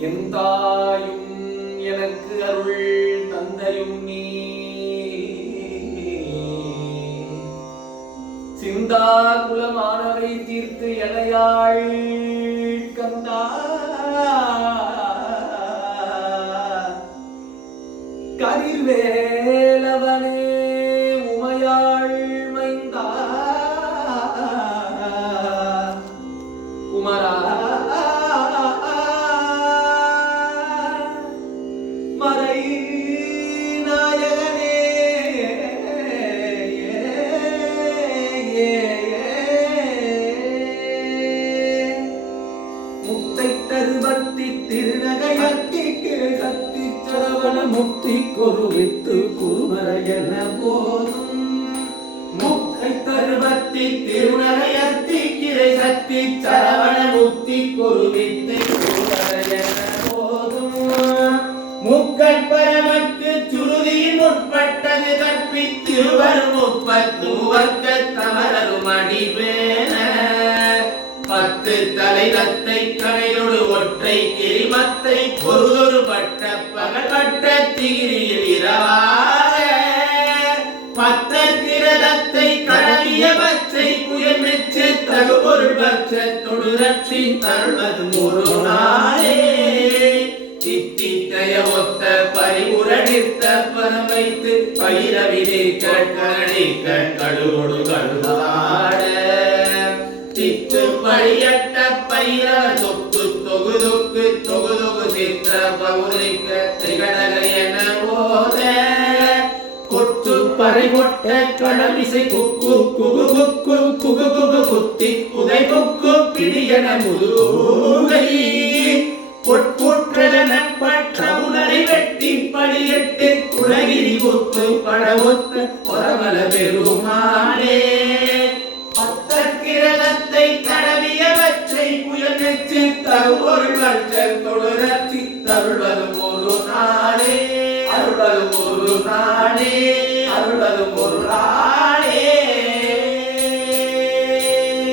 என் தாயும் எனக்கு அருள் தந்தையும் நீ சிந்தா குலமானவை தீர்த்து எனையாள் கந்தா கதிர்வேலவனே உமையாள் மைந்தா குமரா மறை நாயகனே முத்தை தருவத்தி திருநகையத்திக்கு சக்தி சரவண முக்தி கொருவித்து குருமரையன போதும் முத்தை தருவத்தி திருநகையத்திக்கு சக்தி சரவண முக்தி கொருவித்து குருமரையன போதும் முக்கட்பரமக்கு சுருதியின் உட்பட்டது கற்பித்திருவர் முப்பத்தூவர்க்க தமரரும் அடிவேன பத்து தலைதத்தை கனையொடு ஒற்றை கிரிமத்தை பொருளொரு பட்ட பகப்பட்ட திகிரியில் இரவாக பத்திரத்தை கடவிய பச்சை புயல் மெச்சு தகுபொருள் பட்ச தொடுரட்சி தருவது ஒரு நாளே தித்தித்தைய ஒத்த பரிவுரடித்த பரம் வைத்து பயிரவிதை கண்ணிக்க கடுகொடு கடுதாட தித்து பழியட்ட பயிர தொக்கு தொகுதொக்கு தொகுதொகு சித்த பகுதிக்க திகடக என போத கொட்டு பறை கொட்ட கடமிசை குக்கு குகு குக்கு குகு குகு குத்தி உதை கொக்கு பிடியன முதுகை பொற்புற்றதனப்பட்ட உணரை வெட்டி பழியட்டு குலகிரி கொத்து படவொத்து பொறவல பெருமானே பத்தற்கிரதத்தை தடவியவற்றை புயல் நெச்சு தருபொருள் வட்சல் தொடுரட்சி தருள்வதும் ஒரு நாளே அருள்வதும் ஒரு நாளே அருள்வதும் ஒரு நாள்